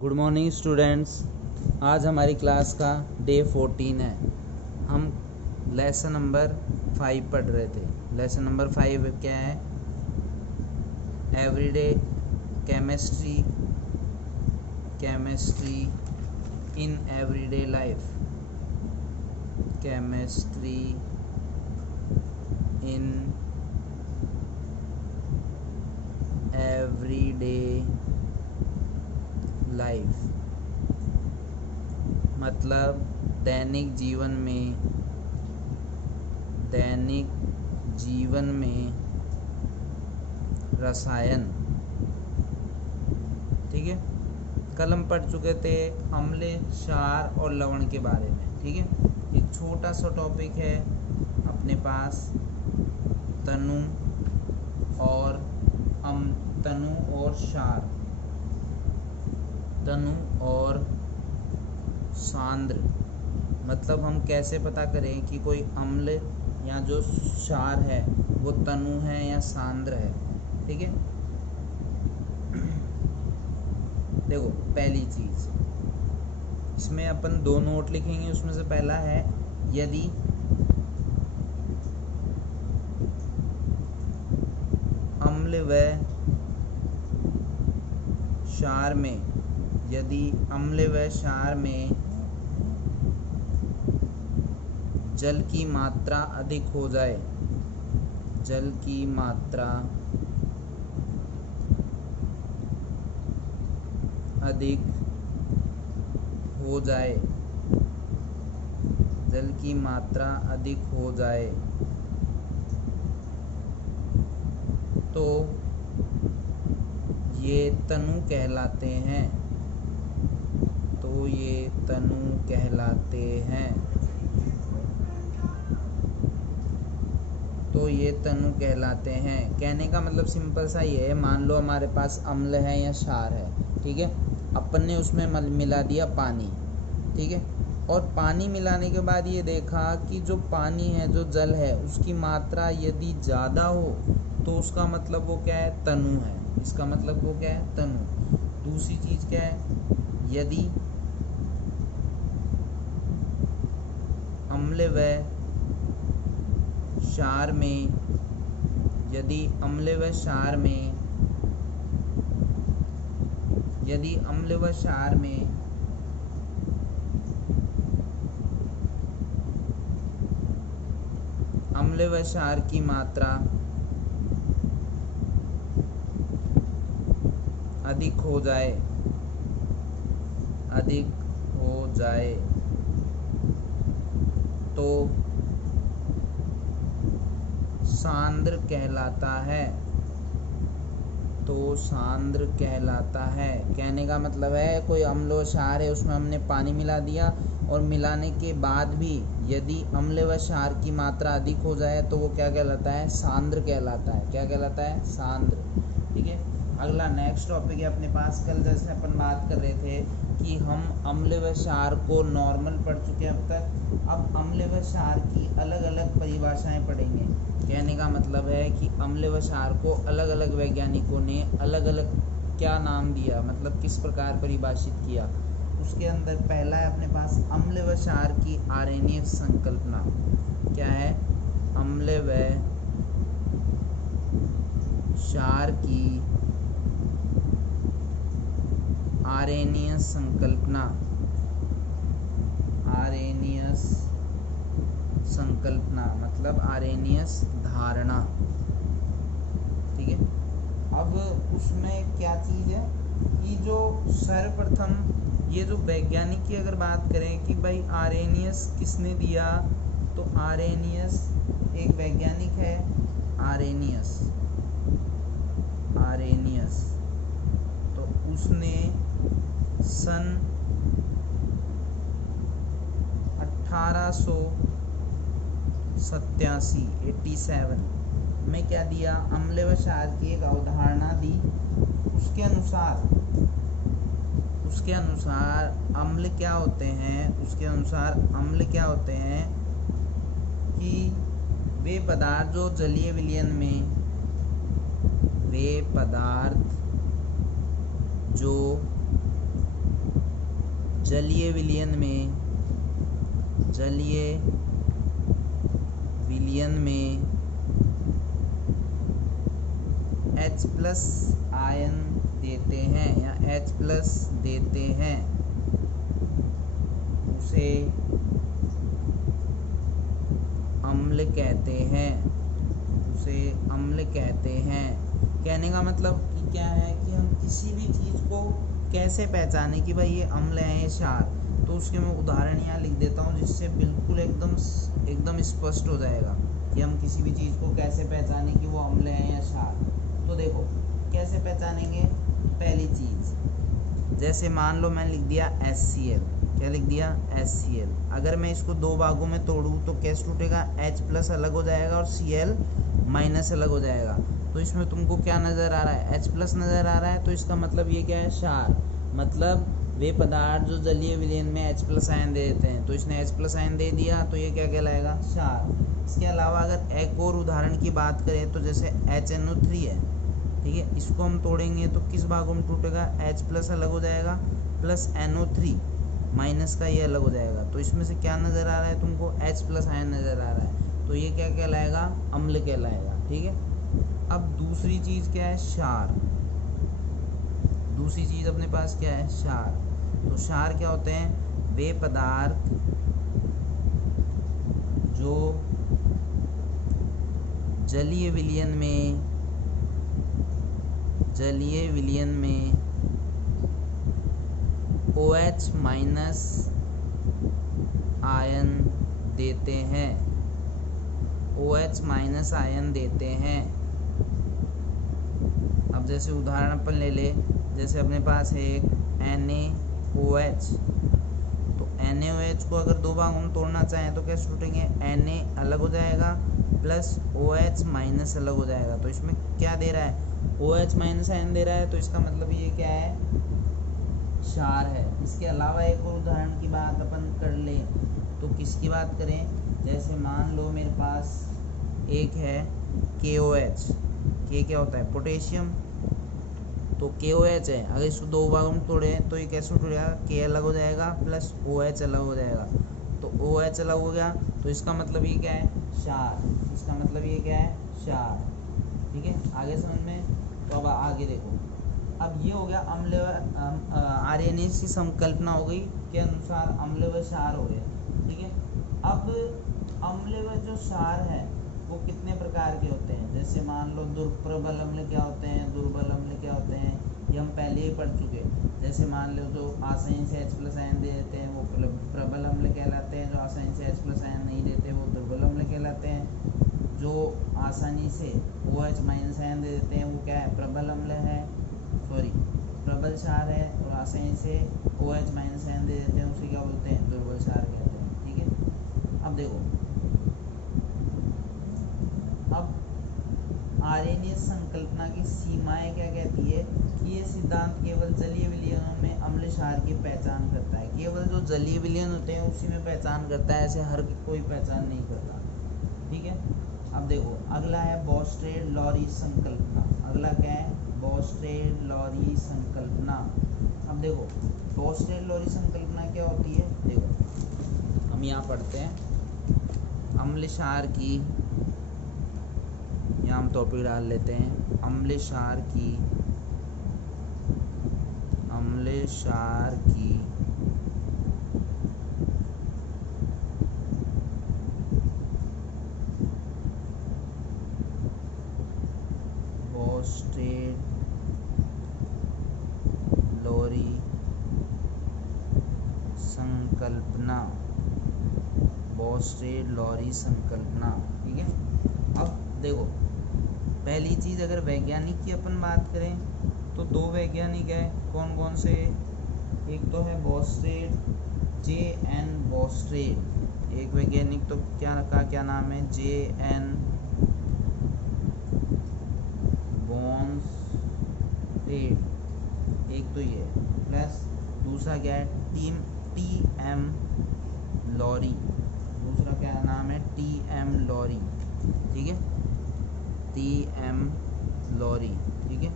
Good morning students. आज हमारी class का डे 14 है। हम लेसन नंबर 5 पढ़ रहे थे। लेसन नंबर 5 क्या है? Everyday chemistry in everyday life. Chemistry in everyday life मतलब दैनिक जीवन में रसायन। ठीक है, कल हम पढ़ चुके थे अम्ल, क्षार और लवण के बारे में। ठीक है, एक छोटा सा टॉपिक है अपने पास, तनु और क्षार, तनु और सांद्र। मतलब हम कैसे पता करें कि कोई अम्ल या जो क्षार है वो तनु है या सांद्र है। ठीक है, देखो पहली चीज इसमें अपन 2 नोट लिखेंगे। उसमें से पहला है यदि अम्ल व क्षार में जल की मात्रा अधिक हो जाए, जल की मात्रा अधिक हो जाए तो ये तनु कहलाते हैं। कहने का मतलब सिंपल सा ये है, मान लो हमारे पास अम्ल है या क्षार है। ठीक है, अपन ने उसमें मिला दिया पानी। ठीक है, और पानी मिलाने के बाद ये देखा कि जो पानी है, जो जल है, उसकी मात्रा यदि ज़्यादा हो तो उसका मतलब वो क्या है? तनु है। इसका मतलब वो क्या है? तनु। दूसरी चीज़ क्या है? यदि अम्ल व क्षार में यदि अम्ल व क्षार में अम्ल व क्षार की मात्रा अधिक हो जाए तो सांद्र कहलाता है। कहने का मतलब है कोई अम्ल व क्षार है, उसमें हमने पानी मिला दिया और मिलाने के बाद भी यदि अम्ल व क्षार की मात्रा अधिक हो जाए तो वो क्या कहलाता है? सांद्र कहलाता है। क्या कहलाता है? सांद्र। ठीक है, अगला नेक्स्ट टॉपिक है अपने पास। कल जैसे अपन बात कर रहे थे कि हम अम्ल व क्षार को नॉर्मल पढ़ चुके हैं अब तक। अब अम्ल व क्षार की अलग अलग परिभाषाएं पढ़ेंगे। कहने का मतलब है कि अम्ल व क्षार को अलग अलग वैज्ञानिकों ने अलग अलग क्या नाम दिया, मतलब किस प्रकार परिभाषित किया। उसके अंदर पहला है अपने पास अम्ल व क्षार की आर्यनीय संकल्पना। क्या है? अम्ल व क्षार की आर्यनीय संकल्पना मतलब आर्यनीयस धारणा। ठीक है, अब उसमें क्या चीज़ है कि जो सर्वप्रथम ये जो वैज्ञानिक की अगर बात करें कि भाई आर्यनीयस किसने दिया, तो आर्यनीयस एक वैज्ञानिक है, आर्यनीयस। तो उसने सन 1887 में क्या दिया? अम्ल व क्षार की एक अवधारणा दी। उसके अनुसार अम्ल क्या होते हैं कि वे पदार्थ जो जलीय विलयन में जलीय विलयन में H प्लस आयन देते हैं या H प्लस देते हैं, उसे अम्ल कहते हैं। कहने का मतलब कि क्या है कि हम किसी भी चीज़ को कैसे पहचाने कि भाई ये अम्ल है या क्षार, तो उसके मैं उदाहरण यहाँ लिख देता हूँ जिससे बिल्कुल एकदम स्पष्ट हो जाएगा कि हम किसी भी चीज़ को कैसे पहचाने कि वो अम्ल है या क्षार। तो देखो कैसे पहचानेंगे। पहली चीज़, जैसे मान लो मैंने लिख दिया HCl, क्या लिख दिया HCl। अगर मैं इसको दो भागों में तोड़ूँ तो कैसे टूटेगा, H प्लस अलग हो जाएगा और Cl माइनस अलग हो जाएगा। तो इसमें तुमको क्या नज़र आ रहा है, H प्लस नज़र आ रहा है, तो इसका मतलब ये क्या है, क्षार। मतलब वे पदार्थ जो जलीय विलयन में H प्लस आयन दे देते हैं, तो इसने H प्लस आयन दे दिया तो ये क्या कहलाएगा, क्षार। इसके अलावा अगर एक और उदाहरण की बात करें तो जैसे HNO3 है, ठीक है, इसको हम तोड़ेंगे तो किस भागों में टूटेगा, H प्लस अलग हो जाएगा प्लस NO3 माइनस का ये अलग हो जाएगा। तो इसमें से क्या नज़र आ रहा है तुमको, H प्लस आयन नज़र आ रहा है, तो ये क्या कहलाएगा, अम्ल कहलाएगा। ठीक है। अब दूसरी चीज़ क्या है, क्षार। दूसरी चीज़ अपने पास क्या है, क्षार। तो क्षार क्या होते हैं, वे पदार्थ जो जलीय विलयन में OH माइनस आयन देते हैं, OH माइनस आयन देते हैं। अब जैसे उदाहरण अपन ले ले, जैसे अपने पास है एक NaOH, तो NaOH को अगर दो भागों में तोड़ना चाहें तो कैसे टूटेंगे, Na अलग हो जाएगा प्लस OH माइनस अलग हो जाएगा। तो इसमें क्या दे रहा है, OH माइनस आयन दे रहा है, तो इसका मतलब ये क्या है, क्षार है। इसके अलावा एक और उदाहरण की बात अपन कर ले तो किसकी बात करें, जैसे मान लो मेरे पास एक है KOH, K क्या होता है, पोटेशियम, तो KOH है, अगर इसको दो भागों में तोड़े तो ये कैसे टूटेगा, K अलग हो जाएगा प्लस OH अलग हो जाएगा। तो OH अलग हो गया तो इसका मतलब ये क्या है, क्षार। इसका मतलब ये क्या है, क्षार। ठीक है, आगे समझ में। तो अब आगे देखो, अब ये हो गया अम्ल RNA की संकल्पना हो गई के अनुसार अम्ल व क्षार हो गए। ठीक है। अब अम्ल व जो क्षार है वो कितने प्रकार के होते हैं, जैसे मान लो प्रबल अम्ल क्या होते हैं, दुर्बल अम्ल क्या होते हैं, ये हम पहले ही पढ़ चुके। जैसे मान लो जो आसानी से H प्लस आयन दे देते हैं वो प्रबल अम्ल कहलाते हैं, जो आसानी से H प्लस आयन नहीं देते वो दुर्बल अम्ल कहलाते हैं। जो आसानी से OH माइनस आयन दे देते हैं वो क्या है, प्रबल अम्ल है, प्रबल क्षार है। और आसानी से OH माइनस आयन दे देते हैं उसे क्या बोलते हैं, दुर्बल क्षार कहते हैं। ठीक है। अब देखो, अब RNA संकल्पना की सीमाएं क्या कहती है कि ये सिद्धांत केवल जलीय विलयनों में अम्ल क्षार की पहचान करता है। केवल जो जलीय विलयन होते हैं उसी में पहचान करता है, ऐसे हर कोई पहचान नहीं करता। ठीक है। अब देखो अगला है बॉस्टेड-लॉरी संकल्पना। अगला क्या है, बॉस्टेड-लॉरी संकल्पना। अब देखो बॉस्टेड-लॉरी संकल्पना क्या होती है, देखो हम यहाँ पढ़ते हैं अम्ल क्षार की, यहाँ हम टॉपिक डाल लेते हैं अम्ल क्षार की बॉस्टेड-लॉरी संकल्पना, बॉस्टेड-लॉरी संकल्पना। ठीक है। अब देखो पहली चीज़, अगर वैज्ञानिक की अपन बात करें तो दो वैज्ञानिक हैं, कौन कौन से, एक तो है बॉस्टेड, J.N. बॉस्टेड। एक वैज्ञानिक तो क्या नाम है, J.N. बॉस्टेड, एक तो ये, प्लस दूसरा क्या है, T.M. लॉरी। दूसरा क्या नाम है, T.M. लॉरी। ठीक है, T.M. लॉरी। ठीक है,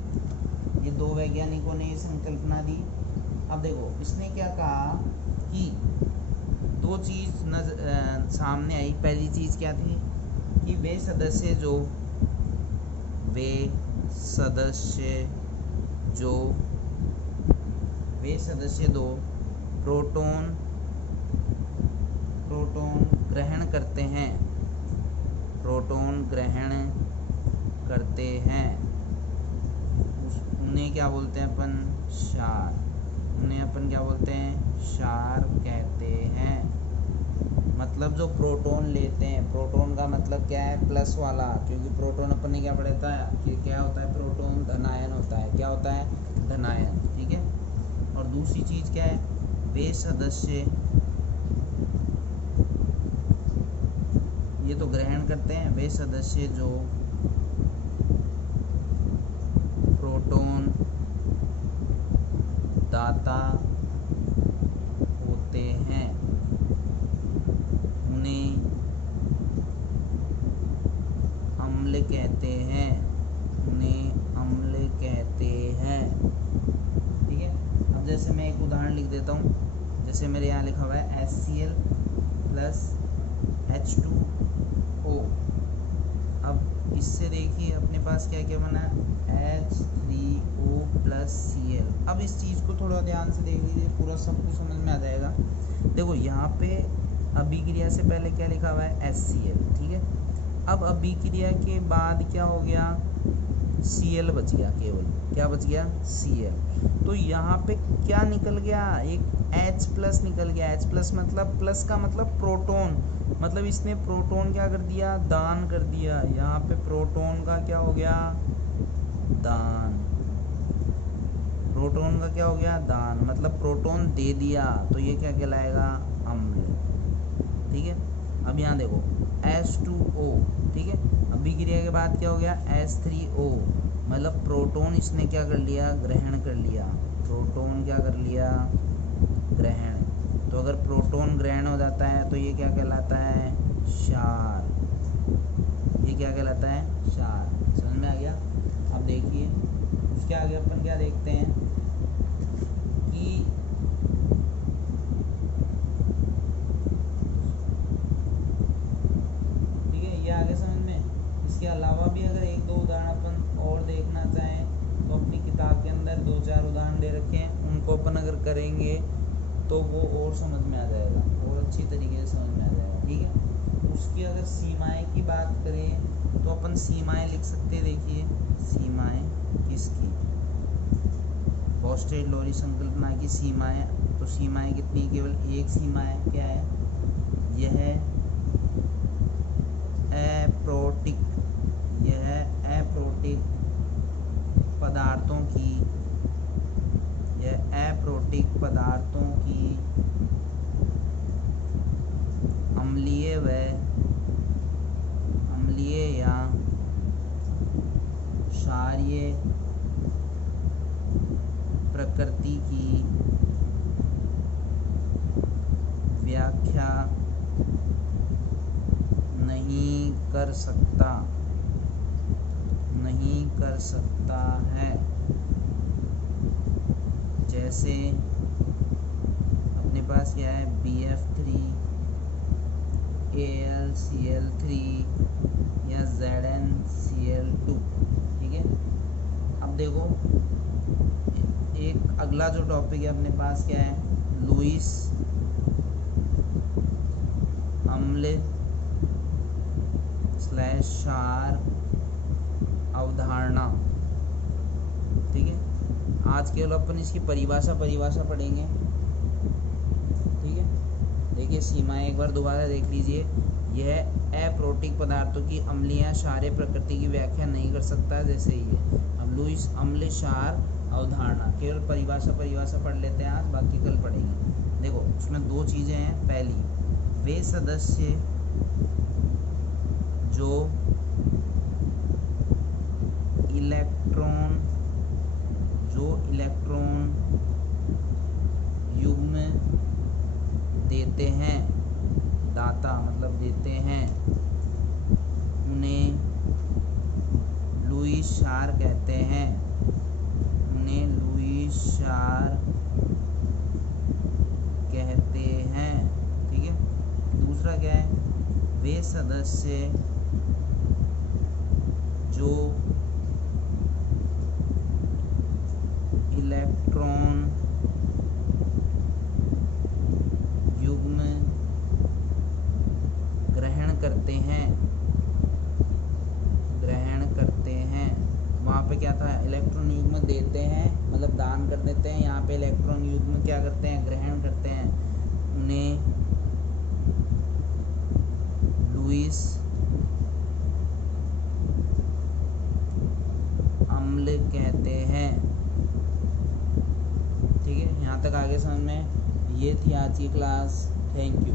ये दो वैज्ञानिकों ने ये संकल्पना दी। अब देखो इसने क्या कहा कि दो चीज़ सामने आई। पहली चीज़ क्या थी कि वे सदस्य दो प्रोटॉन ग्रहण करते हैं, उन्हें क्या बोलते हैं अपन? क्षार। उन्हें अपन क्या बोलते हैं? क्षार कहते हैं। मतलब जो प्रोटॉन लेते हैं, प्रोटॉन का मतलब क्या है? प्लस वाला, क्योंकि प्रोटॉन अपन ने क्या पढ़ा था कि क्या होता है? प्रोटॉन धनायन होता है। क्या होता है? धनायन। ठीक है। और दूसरी चीज़ क्या है? वे सदस्य, ये तो ग्रहण करते हैं, वे सदस्य जो प्रोटॉन दाता होते हैं उन्हें अम्ल कहते हैं। ठीक है। अब जैसे मैं एक उदाहरण लिख देता हूँ। जैसे मेरे यहाँ लिखा हुआ है HCl प्लस H2O। अब इससे देखिए अपने पास क्या क्या बना? H3O plus Cl। अब इस चीज़ को थोड़ा ध्यान से देख लीजिए, पूरा सब कुछ समझ में आ जाएगा। देखो यहाँ पे अभिक्रिया से पहले क्या लिखा हुआ है? HCl। ठीक है। अब अभिक्रिया के बाद क्या हो गया? Cl बच गया। केवल क्या बच गया? Cl। तो यहाँ पे क्या निकल गया? एक H प्लस निकल गया। H प्लस मतलब, प्लस का मतलब प्रोटॉन, मतलब इसने प्रोटॉन क्या कर दिया? दान कर दिया। यहाँ पे प्रोटॉन का क्या हो गया? दान। प्रोटॉन का क्या हो गया? दान, मतलब प्रोटॉन दे दिया। तो ये क्या कहलाएगा? अम्ल। ठीक है। अब यहाँ देखो H2O। ठीक है। अभिक्रिया के बाद क्या हो गया? H3O, मतलब प्रोटॉन इसने क्या कर लिया? ग्रहण कर लिया। प्रोटॉन क्या कर लिया? ग्रहण। तो अगर प्रोटॉन ग्रहण हो जाता है तो ये क्या कहलाता है? क्षार। ये क्या कहलाता है? क्षार। समझ में आ गया? अब देखिए उसके आगे अपन क्या देखते हैं कि ठीक है, ये आगे समझ में। इसके अलावा भी अगर एक दो उदाहरण अपन और देखना चाहें तो अपनी किताब के अंदर 2-4 उदाहरण दे रखे हैं, उनको अपन अगर करेंगे तो वो और समझ में आ जाएगा, और अच्छी तरीके से समझ में आ जाएगा। ठीक है। उसकी अगर सीमाएं की बात करें तो अपन सीमाएं लिख सकते हैं। देखिए सीमाएं किसकी? बॉस्टेड-लोरी संकल्पना की सीमाएं। तो सीमाएं कितनी? केवल एक सीमा है। क्या है? यह अप्रोटिक पदार्थों की अम्लीय या क्षारीय प्रकृति की व्याख्या नहीं कर सकता है। जैसे अपने पास क्या है? BF3 AlCl3 या ZnCl2। ठीक है। अब देखो एक अगला जो टॉपिक है अपने पास क्या है? लुईस अम्ल / क्षार अवधारणा। ठीक है। आज केवल अपन इसकी परिभाषा पढ़ेंगे। ठीक है। देखिए सीमाएं एक बार दोबारा देख लीजिए। यह अप्रोटिक पदार्थों की अम्लीय या क्षारीय प्रकृति की व्याख्या नहीं कर सकता। जैसे ये अब लुईस अम्ल क्षार अवधारणा, केवल परिभाषा पढ़ लेते हैं आज, बाकी कल पढ़ेंगे। देखो उसमें दो चीज़ें हैं। पहली, वे सदस्य जो इलेक्ट्रॉन युग्म देते हैं, दाता मतलब देते हैं, उन्हें लुईस क्षार कहते हैं। उन्हें लुईस क्षार कहते वे सदस्य जो इलेक्ट्रॉन युग्म ग्रहण करते हैं वहाँ पे क्या था, इलेक्ट्रॉन युग्म देते हैं मतलब दान कर देते हैं, यहाँ पे इलेक्ट्रॉन युग्म क्या करते हैं, ग्रहण करते हैं, उन्हें लुईस अम्ल कहते हैं। ठीक है, यहाँ तक आगे समझ में। ये थी आज की क्लास। Thank you.